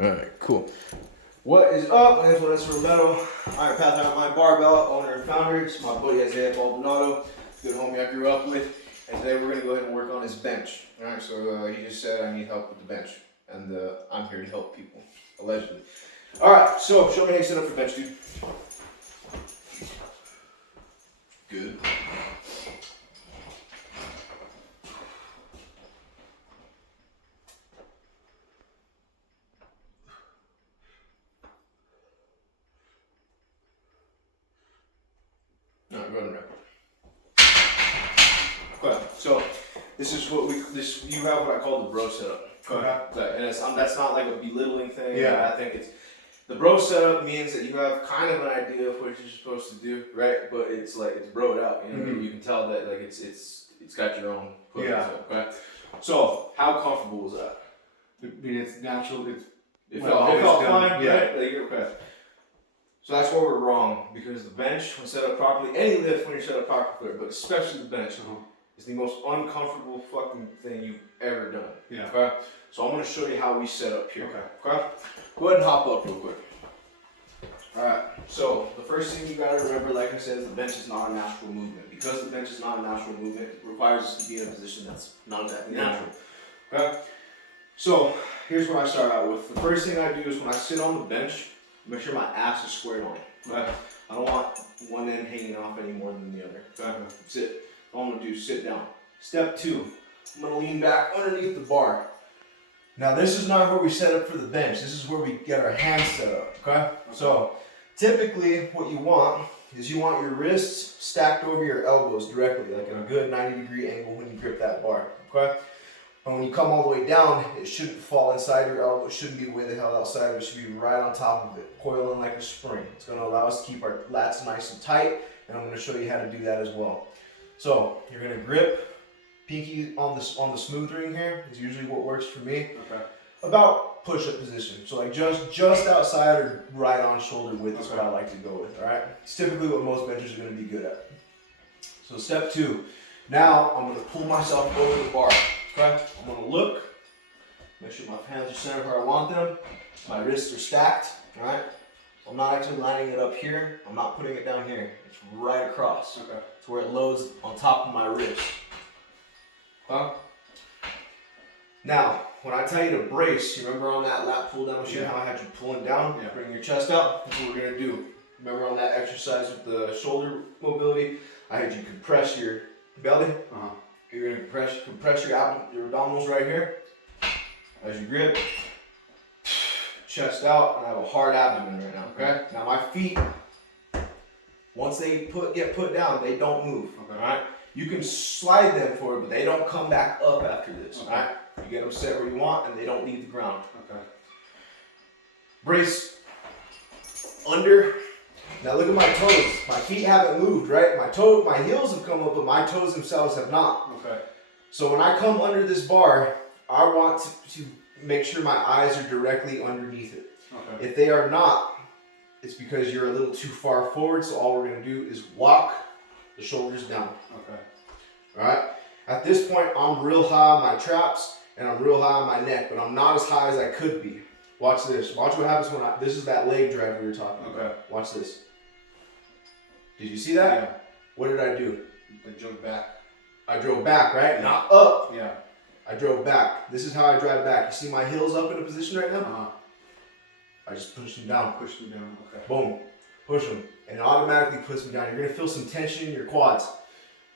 Alright, cool. What is up? My name is Vanessa Romero. Iron Path Out My Barbell, owner and founder. It's my buddy Isaiah Baldonado, good homie I grew up with. And today we're going to go ahead and work on his bench. Alright, so he just said I need help with the bench. And I'm here to help people, allegedly. Alright, so show me how you set up for bench, dude. Good. Alright, run around. Okay, so this is what you have what I call the bro setup. Okay. And that's not like a belittling thing. Yeah. I think it's the bro setup means that you have kind of an idea of what you're supposed to do, right? But it's like it's broed out. You know, you can tell that like it's got your own. Yeah. Okay. So how comfortable was that? I mean, it's natural. It felt fine, yeah. right? Like, okay. So that's where we're wrong, because the bench, when set up properly, any lift when you're set up properly, but especially the bench, is the most uncomfortable fucking thing you've ever done. Yeah. Okay? So I'm going to show you how we set up here. Okay. Okay? Go ahead and hop up real quick. Alright, so the first thing you got to remember, like I said, is the bench is not a natural movement. Because the bench is not a natural movement, it requires us to be in a position that's not exactly natural. Okay? So here's what I start out with. The first thing I do is when I sit on the bench, make sure my ass is squared on it. Okay? I don't want one end hanging off any more than the other. Okay? Sit. All I'm gonna do is sit down. Step 2, I'm gonna lean back underneath the bar. Now this is not where we set up for the bench. This is where we get our hands set up. Okay? So typically what you want is you want your wrists stacked over your elbows directly, like in a good 90-degree angle when you grip that bar. Okay? And when you come all the way down, it shouldn't fall inside your elbow. It shouldn't be way the hell outside. It should be right on top of it, coiling like a spring. It's going to allow us to keep our lats nice and tight, and I'm going to show you how to do that as well. So you're going to grip pinky on the smooth ring here. Is usually what works for me. Okay. About push-up position. So like just outside or right on shoulder width is what I like to go with. All right. It's typically what most benchers are going to be good at. So step 2. Now I'm going to pull myself over the bar. Okay, I'm going to look, make sure my hands are centered where I want them, my wrists are stacked, all right? So I'm not actually lining it up here, I'm not putting it down here, it's right across. Okay. It's where it loads on top of my wrist. Okay? Now, when I tell you to brace, you remember on that lat pull down machine how I had you pulling down? Yeah. Bring your chest out, that's what we're going to do. Remember on that exercise with the shoulder mobility, I had you compress your belly. You're going to compress your abdominals right here as you grip, chest out, and I have a hard abdomen right now, okay? Now my feet, once they get put down, they don't move, all right? You can slide them forward, but they don't come back up after this, all right? You get them set where you want, and they don't leave the ground. Okay. Brace under. Now look at my toes. My feet haven't moved, right? My heels have come up, but my toes themselves have not. Okay. So when I come under this bar, I want to make sure my eyes are directly underneath it. Okay. If they are not, it's because you're a little too far forward, so all we're going to do is walk the shoulders down. Okay. All right? At this point, I'm real high on my traps, and I'm real high on my neck, but I'm not as high as I could be. Watch this. Watch what happens when this is that leg drag we were talking about. Okay. Watch this. Did you see that? Yeah. What did I do? I drove back. I drove back, right? Not up. Yeah. I drove back. This is how I drive back. You see my heels up in a position right now? I just push them down. Push them down. Okay. Boom. Push them. And it automatically puts me down. You're going to feel some tension in your quads.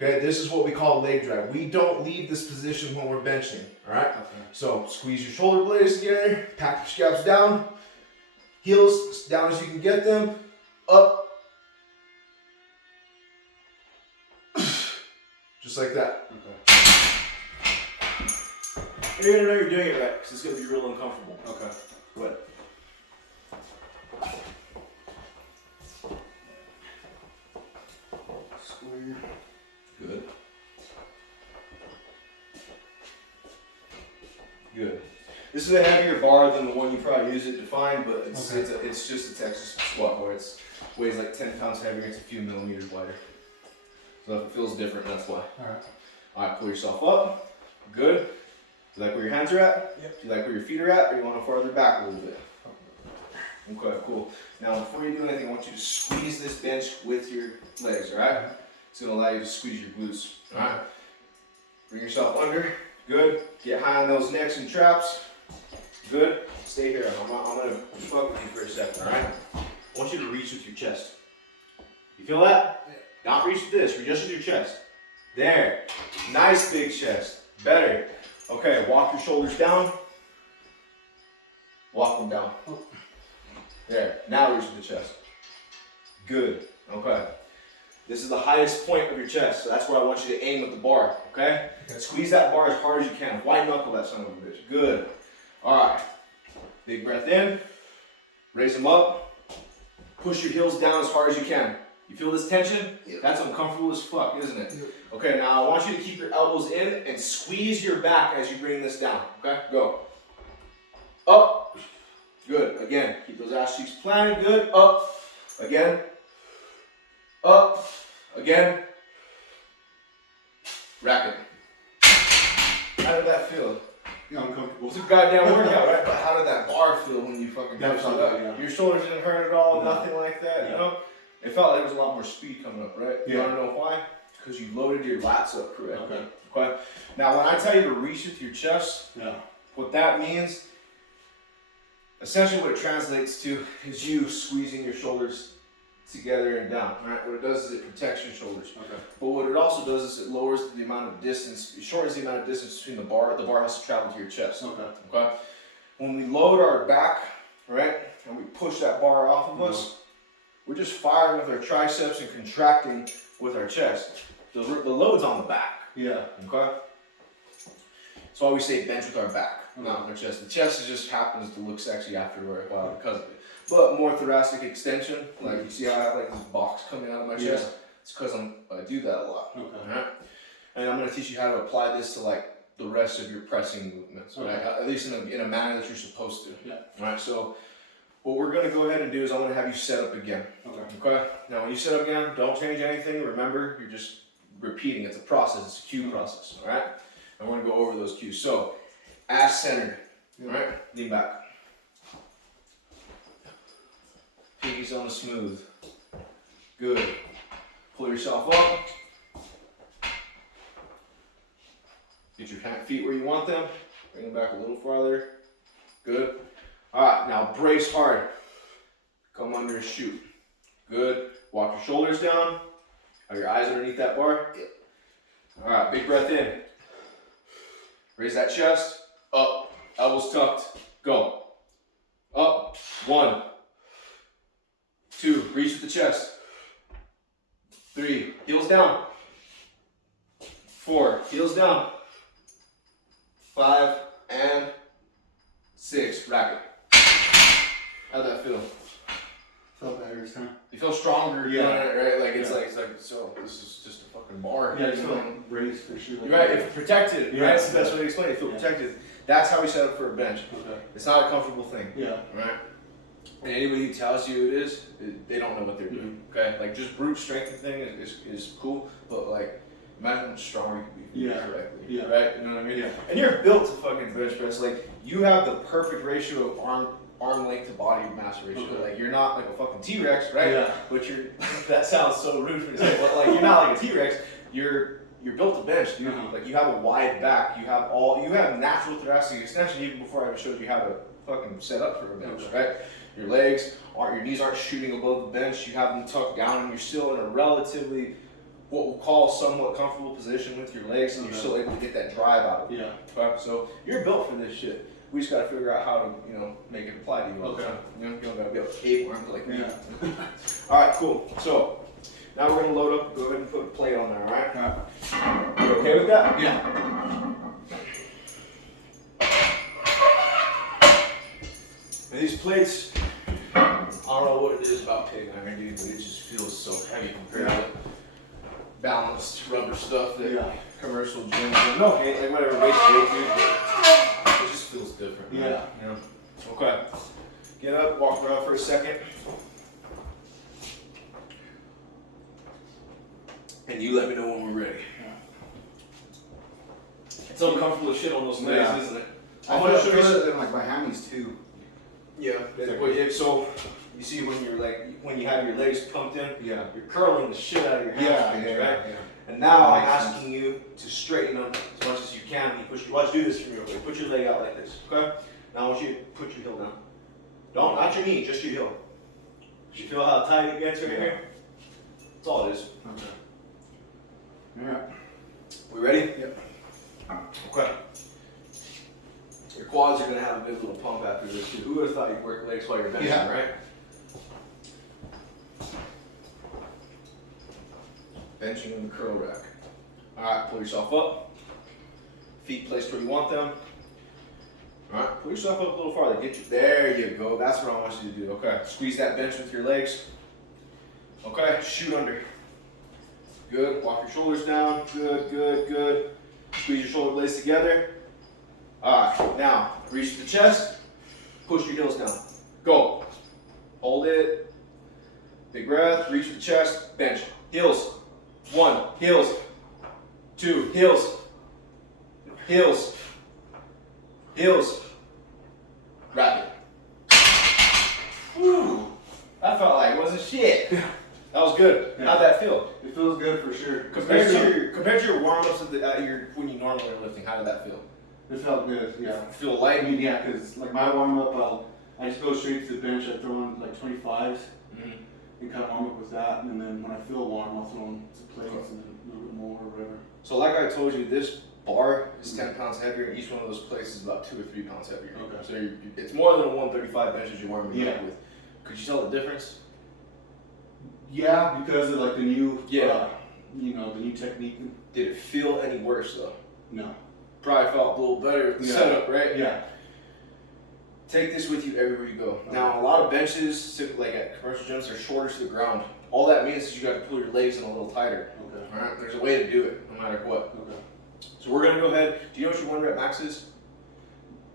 Okay? This is what we call leg drag. We don't leave this position when we're benching. All right? Okay. So squeeze your shoulder blades together. Pack your straps down. Heels as down as you can get them. Up. Just like that. Okay. You're going to know you're doing it right because it's going to be real uncomfortable. Okay. Go ahead. Square. Good. Good. This is a heavier bar than the one you probably use it to find, but it's just a Texas squat bar. It weighs like 10 pounds heavier. It's a few millimeters wider. So if it feels different, that's why. All right. All right, pull yourself up. Good. Do you like where your hands are at? Yep. Do you like where your feet are at, or you want to farther back a little bit? Okay, cool. Now, before you do anything, I want you to squeeze this bench with your legs, all right? It's gonna allow you to squeeze your glutes, all right? Bring yourself under, good. Get high on those necks and traps, good. Stay here, I'm gonna fuck with you for a second, all right? I want you to reach with your chest. You feel that? Yeah. Don't reach with this, reach just with your chest. There, nice big chest, better. Okay, walk your shoulders down. Walk them down. There, now reach with the chest. Good, okay. This is the highest point of your chest, so that's where I want you to aim with the bar, okay? Squeeze that bar as hard as you can. White knuckle that son of a bitch. Good. All right. Big breath in. Raise them up. Push your heels down as hard as you can. You feel this tension? Yep. That's uncomfortable as fuck, isn't it? Yep. Okay, now I want you to keep your elbows in and squeeze your back as you bring this down, okay? Go. Up. Good. Again, keep those ass cheeks planted. Good. Up. Again. Up. Again. Rack it. How did that feel? Yeah, uncomfortable. It's a goddamn workout, right? But how did that bar feel when you fucking Yeah, pushed it felt up? good, yeah. Your shoulders didn't hurt at all, No. nothing like that, you Yeah. know? It felt like there was a lot more speed coming up, right? You Yeah. wanna know why? Because you loaded your lats up correctly. Okay. Okay? Now, when I tell you to reach with your chest, Yeah. what that means, essentially what it translates to is you squeezing your shoulders together and down, right? What it does is it protects your shoulders. Okay. But what it also does is it lowers the amount of distance, it shortens the amount of distance between the bar has to travel to your chest. Okay. Okay? When we load our back, right, and we push that bar off of us, we're just firing with our triceps and contracting with our chest. The load's on the back. Yeah. Okay? That's why we say bench with our back, not with our chest. The chest just happens to look sexy after a while because of it. But more thoracic extension, like you see how I have like this box coming out of my chest? It's because I do that a lot. Okay. Alright? And I'm going to teach you how to apply this to like the rest of your pressing movements, right? Okay. At least in a manner that you're supposed to. Yeah. Alright, so what we're going to go ahead and do is I'm going to have you set up again. Okay. Okay? Now when you set up again, don't change anything. Remember, you're just repeating. It's a process. It's a cue process. Alright? And we're going to go over those cues. So, ass centered. Alright? Lean back. Pinkies on the smooth. Good. Pull yourself up. Get your feet where you want them. Bring them back a little farther. Good. Alright, now brace hard. Come under and shoot. Good. Walk your shoulders down. Have your eyes underneath that bar. Yep. Alright, big breath in. Raise that chest. Up. Elbows tucked. Go. Up. 1. 2. Reach with the chest. 3. Heels down. 4. Heels down. 5 and 6. Rack it. How'd that feel? Felt better this time. You feel stronger, Yeah. doing it, right? Like it's Yeah. like so. This is just a fucking bar. Yeah, I you just know? felt like braced for sure. You're right. It's protected, Yeah. right? That's the best way to explain it. You feel Yeah. protected. That's how we set up for a bench. Okay. It's not a comfortable thing, Yeah. right? And anybody who tells you it is, they don't know what they're doing. Okay, like just brute strength thing is cool, but like imagine how much stronger you can be Yeah. correctly. Yeah. Right? You know what I mean? Yeah. And you're built to fucking bench press. Like you have the perfect ratio of arm length to body mass ratio. Okay. Like you're not like a fucking T-Rex, right? Yeah. But you're that sounds so rude for me to say, but like you're not like a T-Rex. You're built to bench, dude. Uh-huh. Like you have a wide back. You have natural thoracic extension even before I even showed you how to fucking set up for a bench, Okay. right? Your legs aren't, your knees aren't shooting above the bench. You have them tucked down, and you're still in a relatively, what we'll call somewhat comfortable position with your legs, and you're Okay. still able to get that drive out of it. Yeah. Okay? So you're built for this shit. We just gotta figure out how to, make it apply to you all the Okay. time. You don't gotta be able to cave arms like me. Yeah. All right, cool. So now we're gonna load up. Go ahead and put a plate on there. All right? Yeah. You okay with that? Yeah. And these plates, I don't know what it is about pig iron, dude, but it just feels so heavy compared to balanced rubber stuff that Yeah. commercial gyms and no hate, like whatever weight weight, dude, but it just feels different. man. Yeah. You know? Okay. Get up, walk around for a second. And you let me know when we're ready. It's uncomfortable as shit on those legs, Yeah. isn't it? I feel it in like my hammies too. Yeah. So you see when you're like when you have your legs pumped in, Yeah. you're curling the shit out of your hamstrings, right? Yeah. And now I'm That makes asking you to straighten them as much as you can. When you push, watch, do this for me real quick. Put your leg out like this, okay? Now I want you to put your heel down. Don't, not your knee, just your heel. You feel how tight it gets right here? That's all it is. Okay. Yeah. We ready? Yep. Okay. Your quads are gonna have a big little pump after this too. Who would have thought you'd work legs while you're benching, Yeah. right? Benching in the curl rack. Alright, pull yourself up. Feet placed where you want them. Alright, pull yourself up a little farther. Get you, there you go. That's what I want you to do. Okay, squeeze that bench with your legs. Okay, shoot under. Good, walk your shoulders down. Good, good, good. Squeeze your shoulder blades together. Alright, now reach the chest. Push your heels down. Go. Hold it. Big breath. Reach the chest. Bench. Heels. 1. Heels. 2. Heels. Heels. Heels. Rapid. Whew. That felt like it wasn't shit. That was good. Yeah. How'd that feel? It feels good for sure. Compared to your warm-ups when you normally are lifting, how did that feel? It felt good. Yeah. Feel light? I mean, yeah, because like my warm up, I just go straight to the bench. I throw in like 25s and kind of warm up with that, and then when I feel warm, I'll throw in some plates and then a little bit more or whatever. So like I told you, this bar is 10 pounds heavier, and each one of those plates is about 2 or 3 pounds heavier. Okay. So it's more than a 135 benches you're warming Yeah. up with. Could you tell the difference? Yeah, because of like the new, Yeah. the new technique. Did it feel any worse though? No. Probably felt a little better with the Yeah. setup, right? Yeah. Take this with you everywhere you go. Okay. Now, a lot of benches, like at commercial gyms, they're shorter to the ground. All that means is you got to pull your legs in a little tighter. Okay. All right? There's a way to do it, no matter what. Okay. So we're gonna go ahead. Do you know what your 1 rep max is?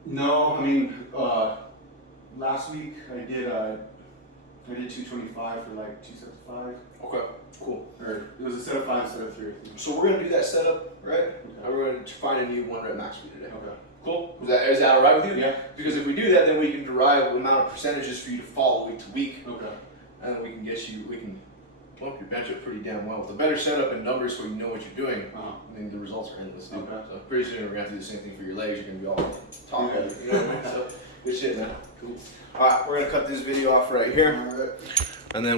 No, I mean, last week I did 225 for like 2 sets of 5. Okay, cool. Or it was a set of 5 instead of 3. I think. So we're gonna do that setup, right? Okay. And we're gonna find a new 1 rep max for you today. Okay. Cool. Is that all right with you? Yeah. Because if we do that, then we can derive the amount of percentages for you to follow week to week, Okay. and then we can bump your bench up pretty damn well with a better setup and numbers, so you know what you're doing. Uh-huh. I mean, the results are endless, dude. Okay. So pretty soon we're gonna have to do the same thing for your legs. You're gonna be all top heavy. You know what I mean? So good shit, man. Cool. All right, we're gonna cut this video off right here, All right. and then.